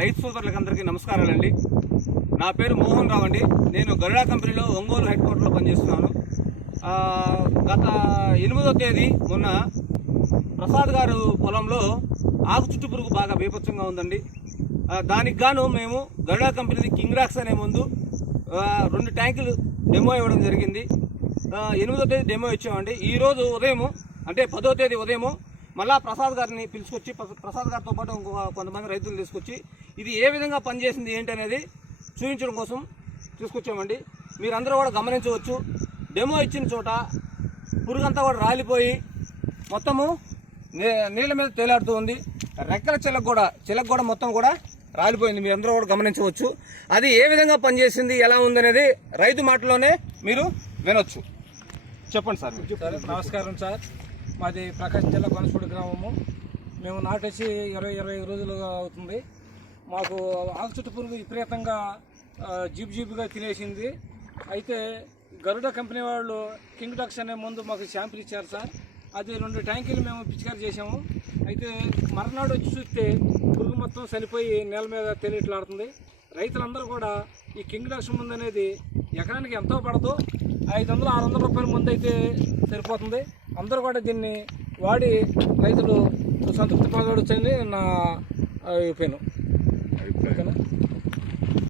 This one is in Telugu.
రైతు సోదరులకు అందరికీ నమస్కారాలండి. నా పేరు మోహన్ రావు అండి. నేను గరుడా కంపెనీలో ఒంగోలు హెడ్ క్వార్టర్లో పనిచేస్తున్నాను. గత 8వ తేదీ మొన్న ప్రసాద్ గారు పొలంలో ఆకు చుట్టు పురుగు బాగా బీభత్సంగా ఉందండి. దానికి గాను మేము గరుడా కంపెనీది కింగ్రాక్స్ అనే ముందు 2 ట్యాంకులు డెమో ఇవ్వడం జరిగింది. 8వ తేదీ డెమో ఇచ్చామండి. ఈరోజు ఉదయం అంటే 10వ తేదీ ఉదయం మళ్ళా ప్రసాద్ గారిని పిలుచుకొచ్చి ప్రసాద్ గారితో పాటు కొంతమంది రైతులు తీసుకొచ్చి ఇది ఏ విధంగా పనిచేసింది ఏంటి అనేది చూపించడం కోసం తీసుకొచ్చామండి. మీరందరూ కూడా గమనించవచ్చు. డెమో ఇచ్చిన చోట పురుగంతా కూడా రాలిపోయి మొత్తము నీళ్ళ మీద తేలాడుతూ ఉంది. రెక్కల చిలక కూడా మొత్తం కూడా రాలిపోయింది. మీరందరూ కూడా గమనించవచ్చు. అది ఏ విధంగా పనిచేసింది, ఎలా ఉందనేది రైతు మాటలోనే మీరు వినొచ్చు. చెప్పండి సార్. నమస్కారం సార్. మాది ప్రకాశం జిల్లా కొనసపూడి గ్రామము. మేము నాటేసి 20-25 రోజులు అవుతుంది. మాకు ఆకు చుట్టు పురుగు విపరీతంగా జీబుగా తినేసింది. అయితే గరుడ కంపెనీ వాళ్ళు కింగ్రాక్స్ అనే ముందు మాకు శాంపిల్ ఇచ్చారు సార్. అది 2 ట్యాంకులు మేము పిచికారి చేసాము. అయితే మర్నాడు వచ్చి చూస్తే పురుగు మొత్తం చనిపోయి నేల మీద తేలిట్లాడుతుంది. రైతులందరూ కూడా ఈ కింగ్రాక్స్ ముందు అనేది ఎకరానికి ఎంతో పడదు, 500-600 రూపాయల ముందు అయితే సరిపోతుంది. అందరూ కూడా దీన్ని వాడి రైతులు సంతృప్తి పొందవచ్చని నా అభిప్రాయం.